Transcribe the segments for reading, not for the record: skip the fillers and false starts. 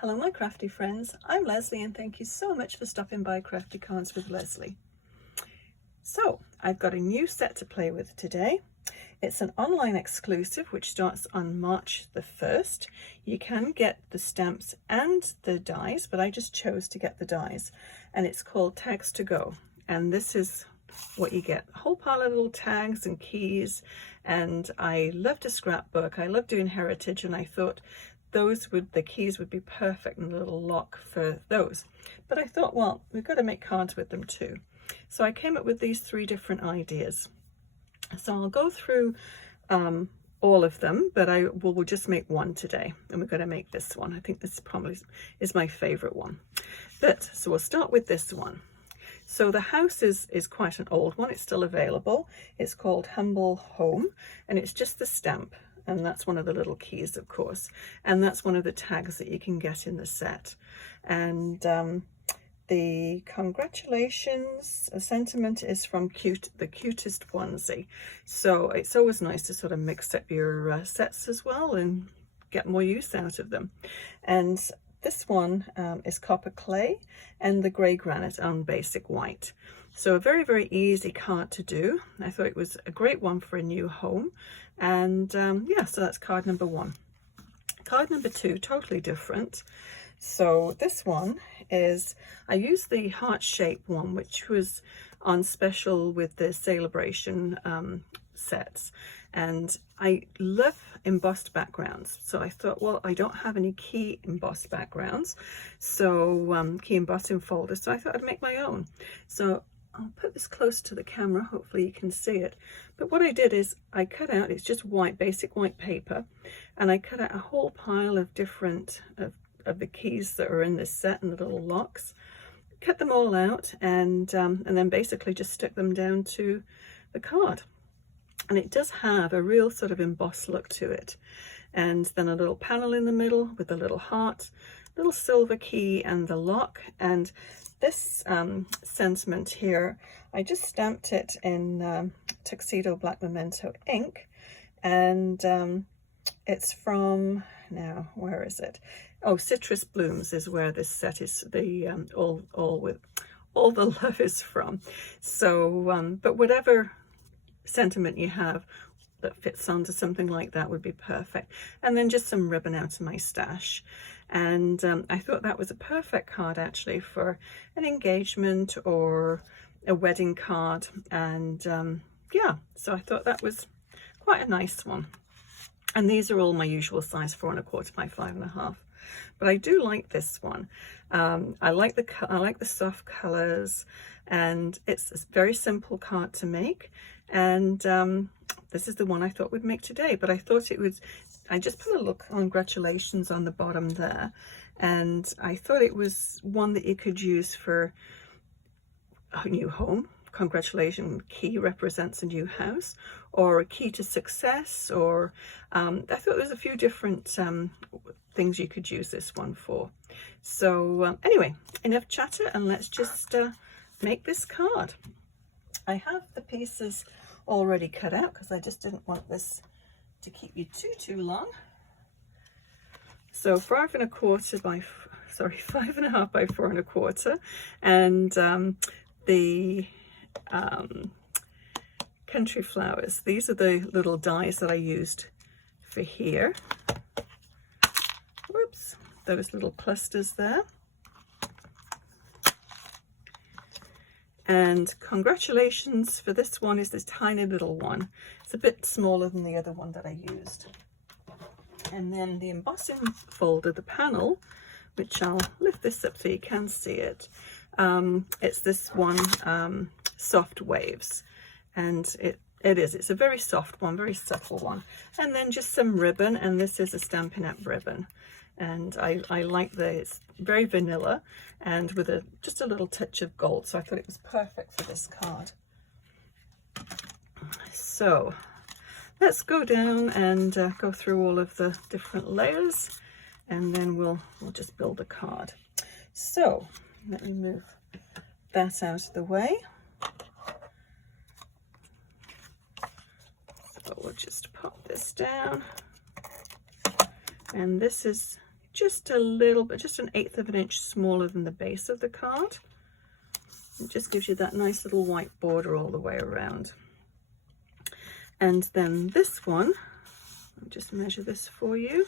Hello my crafty friends, I'm Lesley and thank you so much for stopping by Crafty Cards with Lesley. So I've got a new set to play with today. It's an online exclusive which starts on March the 1st. You can get the stamps and the dies, but I just chose to get the dies, and it's called Tags to Go. And this is what you get, a whole pile of little tags and keys. And I love to scrapbook, I love doing heritage, and I thought the keys would be perfect in a little lock for those. But I thought, well, we've got to make cards with them too. So I came up with these 3 different ideas. So I'll go through all of them, but we'll just make one today, and we're going to make this one. I think this probably is my favorite one. So we'll start with this one. So the house is quite an old one. It's still available. It's called Humble Home, and it's just the stamp. And that's one of the little keys, of course. And that's one of the tags that you can get in the set. And the congratulations sentiment is from the cutest onesie. So it's always nice to sort of mix up your sets as well and get more use out of them. And this one is copper clay and the grey granite on basic white. So a very, very easy card to do. I thought it was a great one for a new home. And yeah, so that's card number 1. Card number 2, totally different. So this one is, I used the heart-shaped one, which was on special with the celebration sets. And I love embossed backgrounds. So I thought, well, I don't have any key embossed backgrounds. So key embossing folders. So I thought I'd make my own. So I'll put this close to the camera, hopefully you can see it. But what I did is I cut out, it's just white, basic white paper, and I cut out a whole pile of different of the keys that are in this set and the little locks. Cut them all out and then basically just stick them down to the card. And it does have a real sort of embossed look to it. And then a little panel in the middle with a little heart, little silver key and the lock. And this sentiment here, I just stamped it in Tuxedo Black Memento ink, and it's from, now where is it? Oh, Citrus Blooms is where this set is, the all the love is from. So but whatever sentiment you have that fits onto something like that would be perfect. And then just some ribbon out of my stash. And I thought that was a perfect card actually for an engagement or a wedding card. And yeah, so I thought that was quite a nice one. And these are all my usual size, 4 1/4 by 5 1/2. But I do like this one. I like the soft colors, and it's a very simple card to make. And this is the one I thought we'd make today. But I thought it was, I just put a little congratulations on the bottom there, and I thought it was one that you could use for a new home. Congratulations key represents a new house, or a key to success, or I thought there's a few different things you could use this one for. So anyway, enough chatter, and let's just make this card. I have the pieces already cut out because I just didn't want this to keep you too long. So 5 1/4 by 5 1/2 by 4 1/4, and the country flowers, these are the little dies that I used for here. Whoops, those little clusters there. And congratulations for this one is this tiny little one. It's a bit smaller than the other one that I used. And then the embossing folder, the panel, which I'll lift this up so you can see it. It's this one, Soft Waves. And it's a very soft one, very subtle one. And then just some ribbon, and this is a Stampin' Up ribbon. And I like it's very vanilla and with just a little touch of gold. So I thought it was perfect for this card. So let's go down and go through all of the different layers, and then we'll just build a card. So let me move that out of the way. So we'll just pop this down. And this is just a little bit, just 1/8 of an inch smaller than the base of the card. It just gives you that nice little white border all the way around. And then this one, I'll just measure this for you.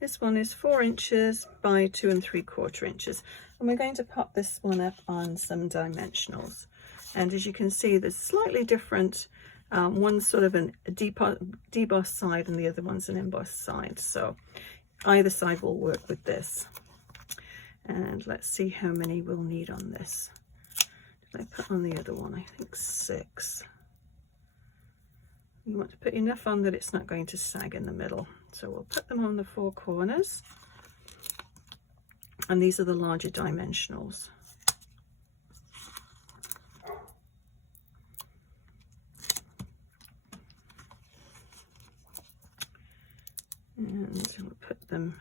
This one is 4 inches by 2 3/4 inches. And we're going to pop this one up on some dimensionals. And as you can see, there's slightly different, one's sort of a debossed side and the other one's an embossed side. So either side will work with this. And let's see how many we'll need on this. Did I put on the other one? I think 6. You want to put enough on that it's not going to sag in the middle. So we'll put them on the 4 corners. And these are the larger dimensionals. And we'll put them,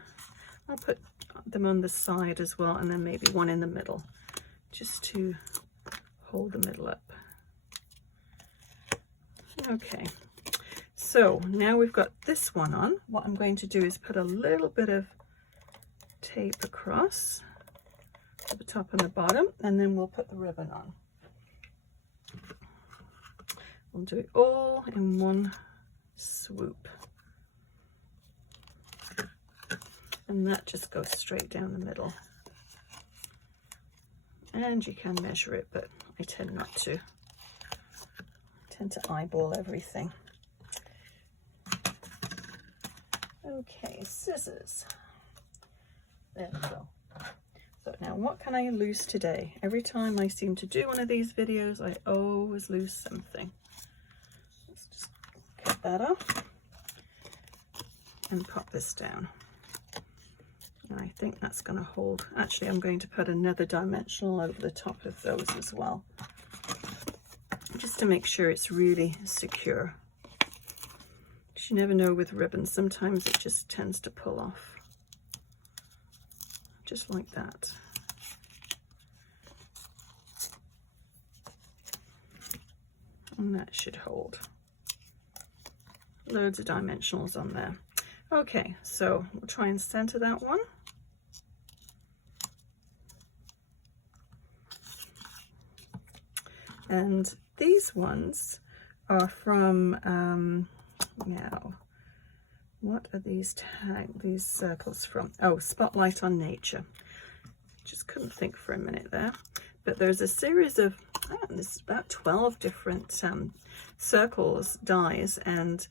I'll put them on the side as well, and then maybe one in the middle, just to hold the middle up. Okay, so now we've got this one on. What I'm going to do is put a little bit of tape across to the top and the bottom, and then we'll put the ribbon on. We'll do it all in one swoop. And that just goes straight down the middle. And you can measure it, but I tend not to. I tend to eyeball everything. Okay, scissors. There we go. So now what can I lose today? Every time I seem to do one of these videos, I always lose something. Let's just cut that off and pop this down. And I think that's going to hold. Actually, I'm going to put another dimensional over the top of those as well, just to make sure it's really secure. Because you never know with ribbons, sometimes it just tends to pull off. Just like that. And that should hold. Loads of dimensionals on there. Okay, so we'll try and center that one. And these ones are from, now, what are these circles from? Oh, Spotlight on Nature. Just couldn't think for a minute there. But there's a series of, there's about 12 different circles, dies, and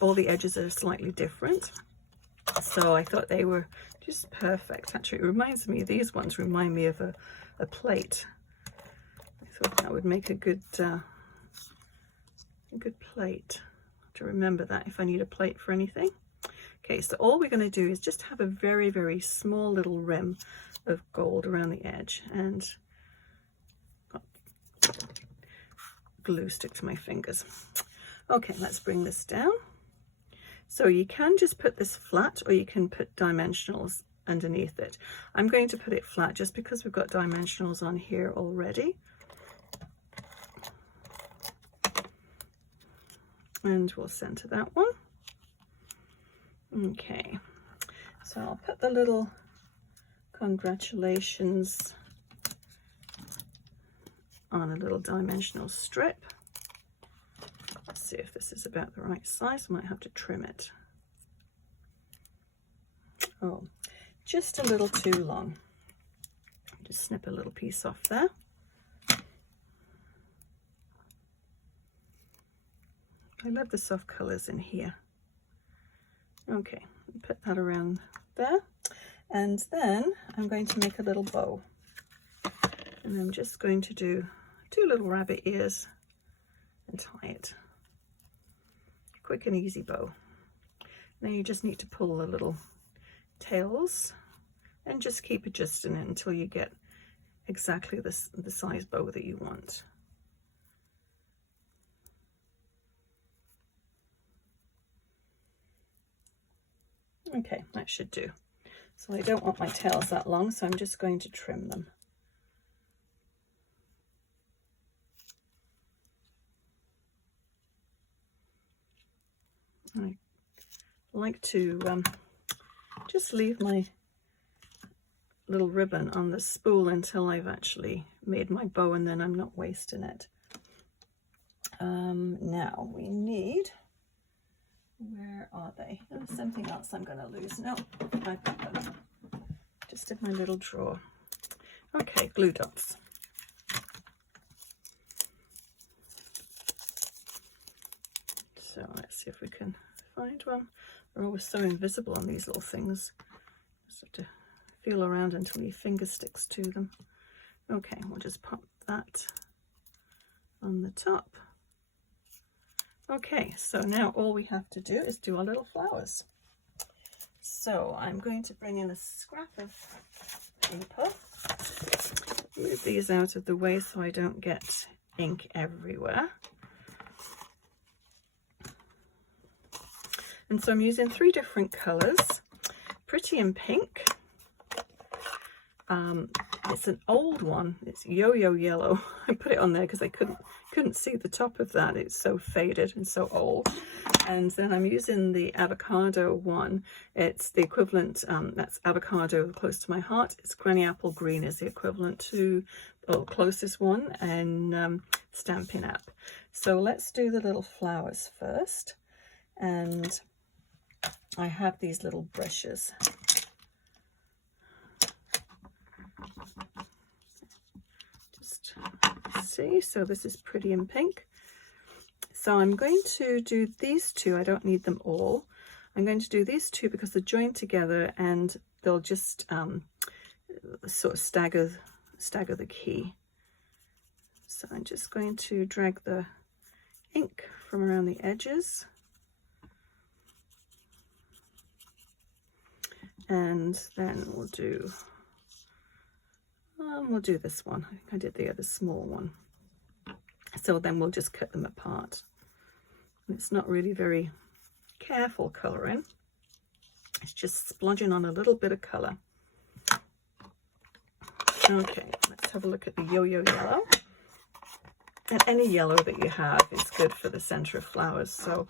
all the edges are slightly different. So I thought they were just perfect. Actually, it reminds me, these ones remind me of a plate. I thought that would make a good plate. To remember that if I need a plate for anything. Okay, so all we're going to do is just have a very, very small little rim of gold around the edge, and glue stick to my fingers. Okay, let's bring this down. So you can just put this flat, or you can put dimensionals underneath it. I'm going to put it flat just because we've got dimensionals on here already. And we'll center that one. Okay, so I'll put the little congratulations on a little dimensional strip. Let's see if this is about the right size. I might have to trim it. Oh, just a little too long. Just snip a little piece off there. I love the soft colors in here. Okay, put that around there. And then I'm going to make a little bow. And I'm just going to do 2 little rabbit ears and tie it. Quick and easy bow. Then you just need to pull the little tails and just keep adjusting it until you get exactly the size bow that you want. Okay, that should do. So I don't want my tails that long, so I'm just going to trim them. I like to just leave my little ribbon on the spool until I've actually made my bow, and then I'm not wasting it. Now we need, where are they? There's something else I'm going to lose. No, I've got them. Just in my little drawer. Okay, glue dots. So let's see if we can find one. They're always so invisible on these little things. Just have to feel around until your finger sticks to them. Okay, we'll just pop that on the top. Okay, so now all we have to do is do our little flowers. So I'm going to bring in a scrap of paper, move these out of the way so I don't get ink everywhere. And so I'm using 3 different colours, Pretty in Pink. It's an old one, it's Yo-Yo Yellow. I put it on there because I couldn't see the top of that. It's so faded and so old. And then I'm using the Avocado one. It's the equivalent, that's Avocado, close to my heart. It's Granny Apple Green is the equivalent to the closest one, and Stampin' Up. So let's do the little flowers first. And I have these little brushes. Just see, so this is Pretty in Pink. So I'm going to do these 2. I don't need them all. I'm going to do these 2 because they're joined together and they'll just sort of stagger the key. So I'm just going to drag the ink from around the edges. And then we'll do this one. I think I did the other small one. So then we'll just cut them apart. And it's not really very careful colouring. It's just splodging on a little bit of colour. Okay, let's have a look at the Yo-Yo Yellow. And any yellow that you have is good for the centre of flowers. So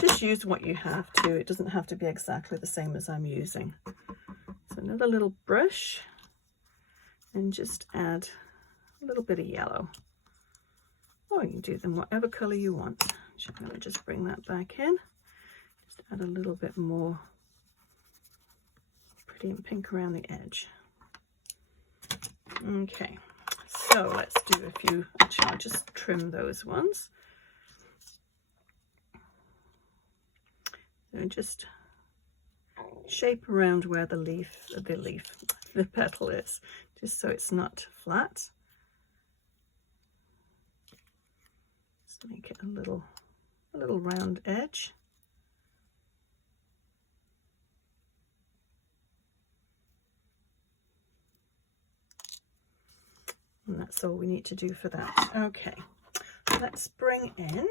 just use what you have to. It doesn't have to be exactly the same as I'm using. So another little brush and just add a little bit of yellow. Or you can do them whatever colour you want. I'm going to just bring that back in. Just add a little bit more Pretty in Pink around the edge. Okay, so let's do a few. Actually, I'll just trim those ones. And just shape around where the petal is, just so it's not flat. Just make it a little round edge. And that's all we need to do for that. Okay, let's bring in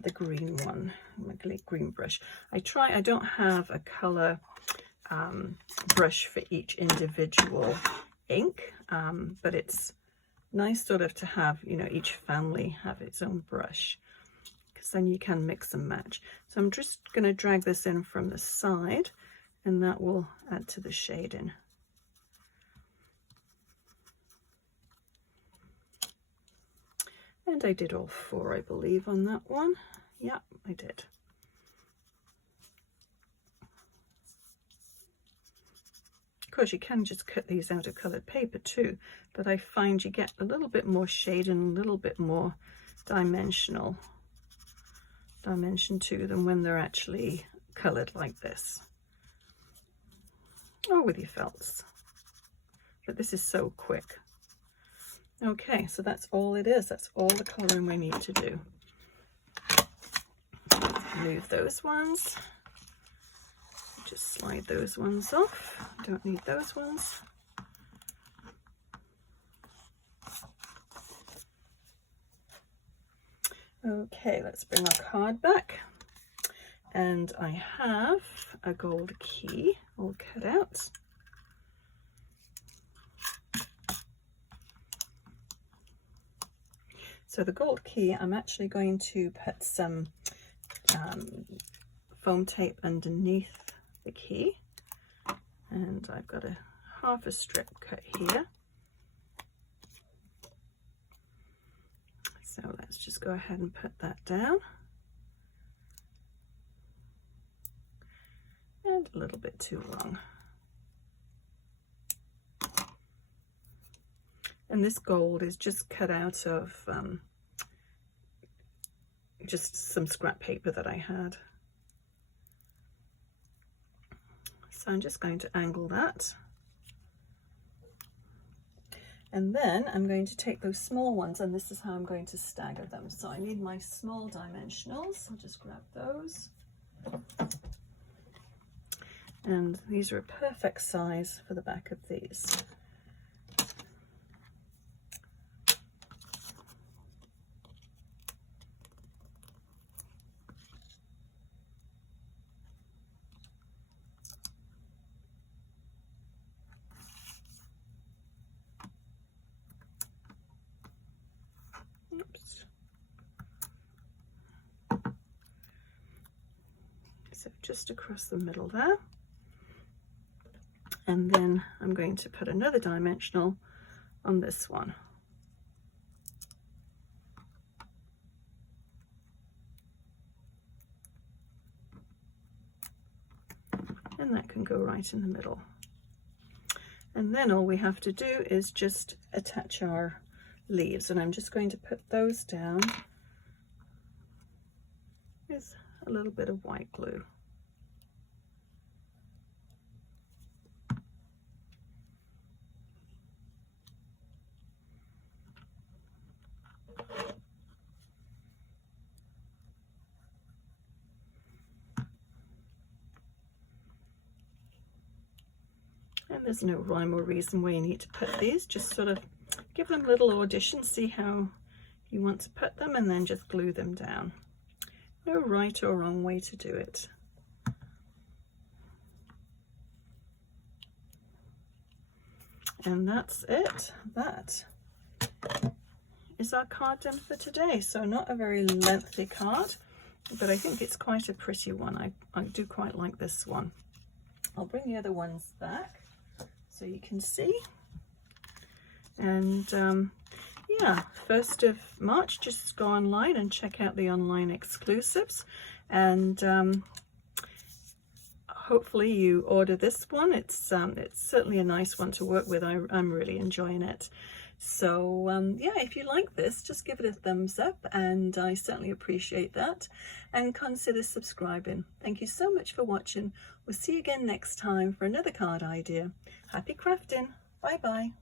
the green one, my green brush. I don't have a colour brush for each individual ink, but it's nice sort of to have, you know, each family have its own brush, because then you can mix and match. So I'm just going to drag this in from the side, and that will add to the shading. And I did all 4, I believe, on that one. Yeah, I did. Of course, you can just cut these out of coloured paper too, but I find you get a little bit more shade and a little bit more dimension to them when they're actually coloured like this. Or with your felts. But this is so quick. Okay, so that's all it is. That's all the colouring we need to do. Move those ones. Just slide those ones off. Don't need those ones. Okay, let's bring our card back. And I have a gold key all cut out. So the gold key, I'm actually going to put some foam tape underneath the key, and I've got a half a strip cut here. So let's just go ahead and put that down. And a little bit too long. And this gold is just cut out of just some scrap paper that I had. So I'm just going to angle that. And then I'm going to take those small ones, and this is how I'm going to stagger them. So I need my small dimensionals. I'll just grab those. And these are a perfect size for the back of these. Oops. So just across the middle there. And then I'm going to put another dimensional on this one. And that can go right in the middle. And then all we have to do is just attach our leaves, and I'm just going to put those down with a little bit of white glue. And there's no rhyme or reason why you need to put these, just sort of give them a little audition, see how you want to put them, and then just glue them down. No right or wrong way to do it. And that's it. That is our card done for today. So not a very lengthy card, but I think it's quite a pretty one. I do quite like this one. I'll bring the other ones back so you can see. And yeah, 1st of March, just go online and check out the online exclusives, and hopefully you order this one. It's certainly a nice one to work with. I'm really enjoying it. So yeah, if you like this, just give it a thumbs up, and I certainly appreciate that, and consider subscribing. Thank you so much for watching. We'll see you again next time for another card idea. Happy crafting. Bye bye.